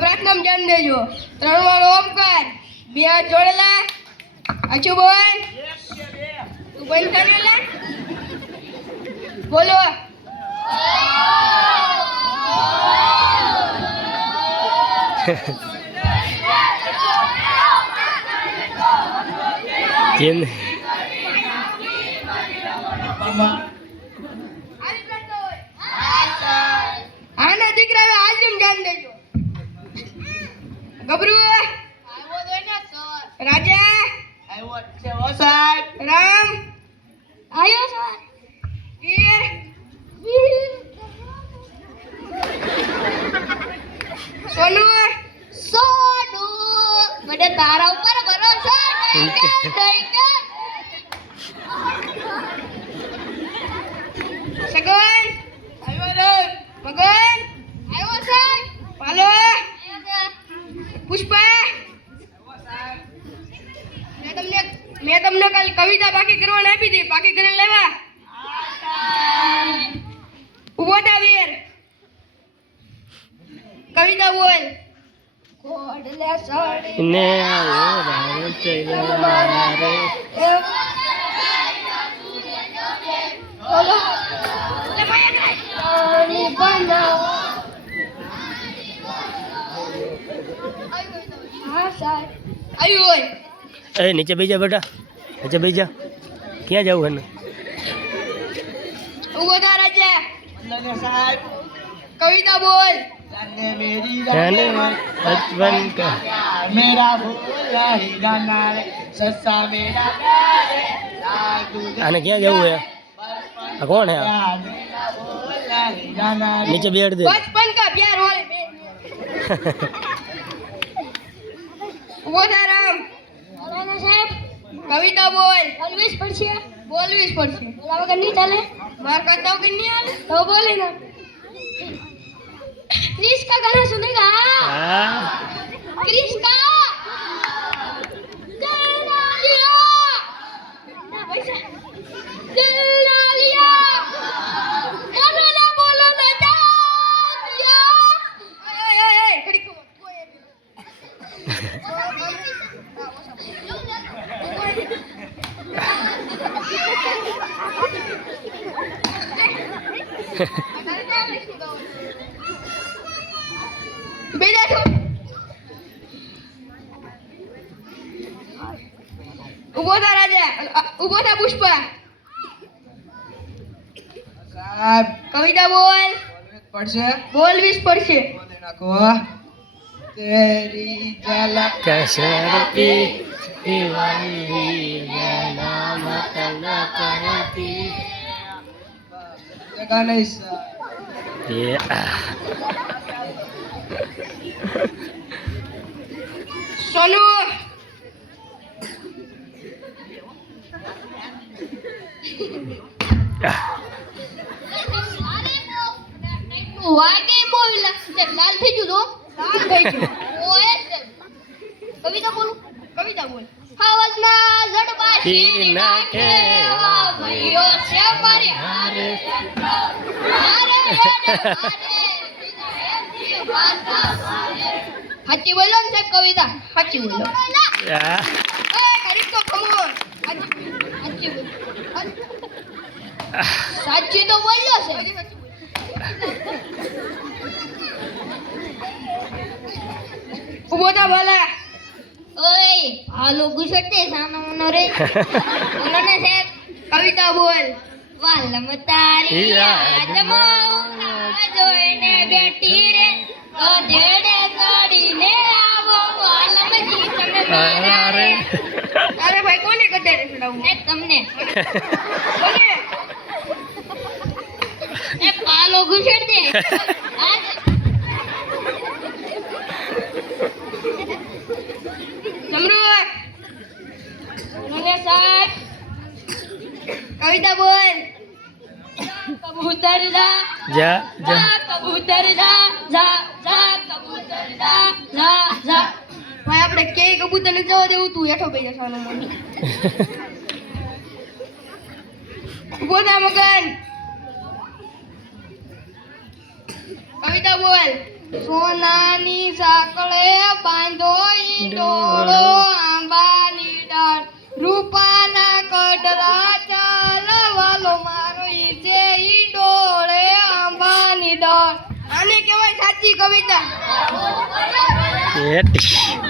પ્રાર્થના ધ્યાન દેજો. 3 વાર ઓમકાર, 2 હાથ જોડેલા. આછું બોલ. તું બંધ કરેલા બોલો. આના દીકરા આજમ ધ્યાન દેજો. ગબરુ રાજા રામ આયો સર. વીર સોનુ સોનુ મને તારા ઉપર ભરોસો નહીં. સગન આયો રે. મગન આયો સર. પાલો પુષ્પા મેં તમને કાલ કવિતા બાકી કરવાને આપી હતી. બાકી કરીને લેવા. ઉભો થા વીર. કવિતા બોલ. કોડલે સડી ને આવો ચૈલા મારે બોલો લે માયા ગાય પાણી બનાવો. હા સર આયુ હોય. અરે નીચે બેસી જા બેટા, નીચે બેસી જા. ક્યાં જવું હે? ઉભો થા રાજા. કવિતા બોલ. बचपन का मेरा भोला ही गाना रे सस्सा मेरा प्यार आने क्या जવું है? कौन है? नीचे बैठ दे. बचपन का प्यार वाले वो राम बोलना साहब. कविता बोल. बोलवीस પડશે. બોલવીસ પડશે. બોલા વગર નહીં ચાલે. માર કરતા વગર નહીં હાલે તો બોલે ના. क्रिस का गाना सुनेगा? क्रिस का दिल ना लिया ना पैसा दिल ना लिया बोलो ना जा दिया. ए खड़ी को बेटा तो उबो था राजा. उबो था पुष्पा. साहब कविता बोल. પડશે. બોલવીસ પડશે. બોલે નાખો. તેરી ઝલક कसरती दीवानी नाम तलक करती જગા નહીં સર. ये सोनू વાગે બોલ. લાલ થઈ ગયું તો લાલ થઈ ગયું. ઓય કવિતા બોલ. કવિતા બોલ. હવલના જડબા तीर नाके ભાઈઓ છે મારે હારે સાચી બોલો ને સાહેબ. કવિતા સાચી બોલો. ગરીબ તો ખમો સાચી બોલો. સાચી તો બોલ્યો છે. ઉભો થા ભલા. ઓય હાલો ગુસટે સાનો મનો રે. બોલો ને સાહેબ. કવિતા બોલ. વાલમ તારી યાદમાં જોઈને બેઠી રે ગધેડે ચડીને આવો વાલમ જીતને મારા રે. અરે ભાઈ કોને ગધેડે ચડાવું? એ તમને. કોને? એ પાલો ગુસટ દે. જમરૂ બોલે સાહેબ. कविता बोल. कबूतर जा जा कबूतर जा कबूतर जा. भाई આપણે કે કબૂતર ને જવા દેવું તું હેઠો બેસી જવાનો મને બોલા મગન કવિતા બોલ સોનાની સાંકળે બાંધો ઈંડોળો આંબાની ડાળ રૂપાના કડલા ચાલવાલો મારો ઈ છે ઈંડોળે આંબાની ડાળ આને કહેવાય સાચી કવિતા એટ